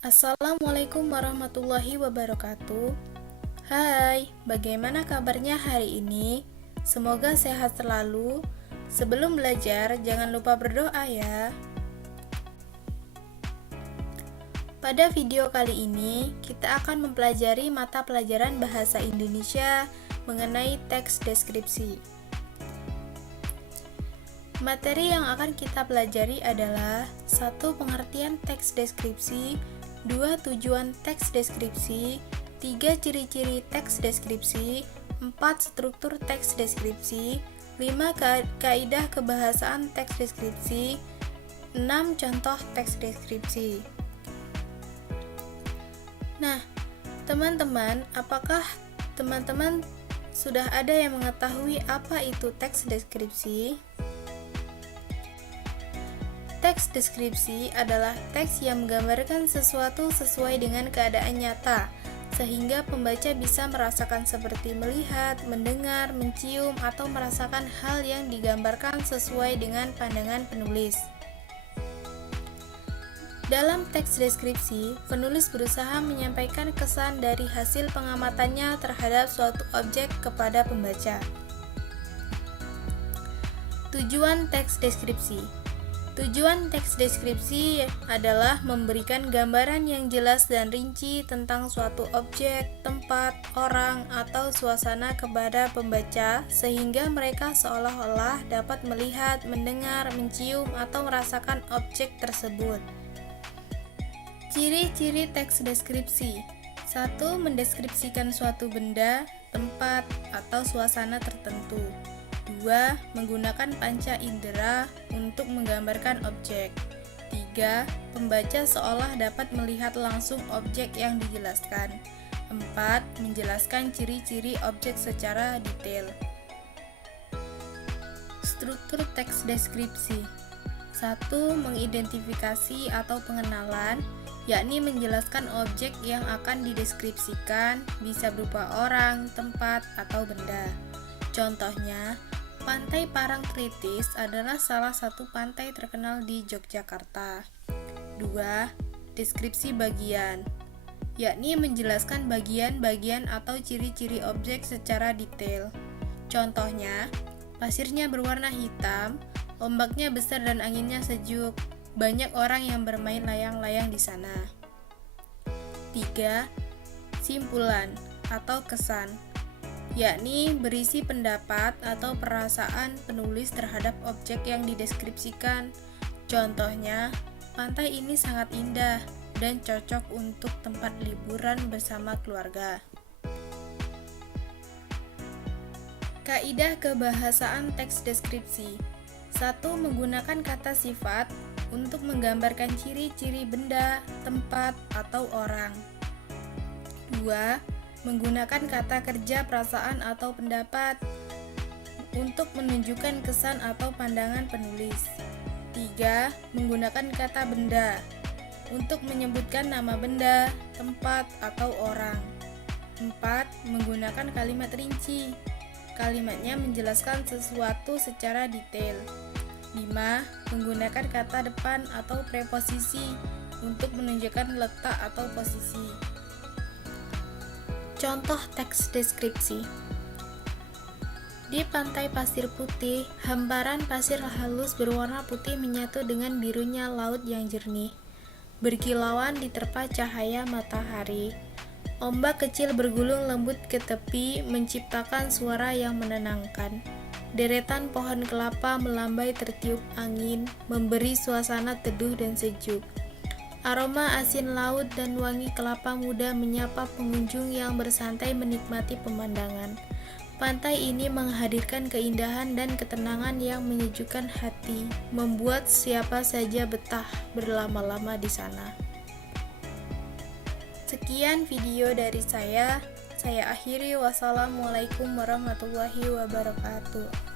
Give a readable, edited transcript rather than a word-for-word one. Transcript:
Assalamualaikum warahmatullahi wabarakatuh. Hai, bagaimana kabarnya hari ini? Semoga sehat selalu. Sebelum belajar, jangan lupa berdoa ya. Pada video kali ini, kita akan mempelajari mata pelajaran Bahasa Indonesia mengenai teks deskripsi. Materi yang akan kita pelajari adalah 1. Pengertian teks deskripsi, 2. Tujuan teks deskripsi, 3. Ciri-ciri teks deskripsi, 4. Struktur teks deskripsi, 5. Kaidah kebahasaan teks deskripsi, 6. Contoh teks deskripsi. Nah, teman-teman, apakah teman-teman sudah ada yang mengetahui apa itu teks deskripsi? Teks deskripsi adalah teks yang menggambarkan sesuatu sesuai dengan keadaan nyata, sehingga pembaca bisa merasakan seperti melihat, mendengar, mencium, atau merasakan hal yang digambarkan sesuai dengan pandangan penulis. Dalam teks deskripsi, penulis berusaha menyampaikan kesan dari hasil pengamatannya terhadap suatu objek kepada pembaca. Tujuan teks deskripsi. Tujuan teks deskripsi adalah memberikan gambaran yang jelas dan rinci tentang suatu objek, tempat, orang, atau suasana kepada pembaca, sehingga mereka seolah-olah dapat melihat, mendengar, mencium, atau merasakan objek tersebut. Ciri-ciri teks deskripsi. 1. Mendeskripsikan suatu benda, tempat, atau suasana tertentu. 2. Menggunakan panca indera untuk menggambarkan objek. 3. Pembaca seolah dapat melihat langsung objek yang dijelaskan. 4. Menjelaskan ciri-ciri objek secara detail. Struktur teks deskripsi. 1. Mengidentifikasi atau pengenalan, yakni menjelaskan objek yang akan dideskripsikan, bisa berupa orang, tempat, atau benda. Contohnya, Pantai Parangtritis adalah salah satu pantai terkenal di Yogyakarta. 2. Deskripsi bagian, yakni menjelaskan bagian-bagian atau ciri-ciri objek secara detail. Contohnya, pasirnya berwarna hitam, ombaknya besar dan anginnya sejuk. Banyak orang yang bermain layang-layang di sana. 3. Simpulan atau kesan, yakni berisi pendapat atau perasaan penulis terhadap objek yang dideskripsikan. Contohnya, pantai ini sangat indah dan cocok untuk tempat liburan bersama keluarga. Kaidah kebahasaan teks deskripsi. 1. Menggunakan kata sifat untuk menggambarkan ciri-ciri benda, tempat, atau orang. 2. Menggunakan kata kerja perasaan atau pendapat untuk menunjukkan kesan atau pandangan penulis. 3. Menggunakan kata benda untuk menyebutkan nama benda, tempat, atau orang. 4. Menggunakan kalimat rinci. Kalimatnya menjelaskan sesuatu secara detail. 5. Menggunakan kata depan atau preposisi untuk menunjukkan letak atau posisi. Contoh teks deskripsi. Di pantai pasir putih, hamparan pasir halus berwarna putih menyatu dengan birunya laut yang jernih, berkilauan diterpa cahaya matahari. Ombak kecil bergulung lembut ke tepi, menciptakan suara yang menenangkan. Deretan pohon kelapa melambai tertiup angin, memberi suasana teduh dan sejuk. Aroma asin laut dan wangi kelapa muda menyapa pengunjung yang bersantai menikmati pemandangan. Pantai ini menghadirkan keindahan dan ketenangan yang menyejukkan hati, membuat siapa saja betah berlama-lama di sana. Sekian video dari saya akhiri. Wassalamualaikum warahmatullahi wabarakatuh.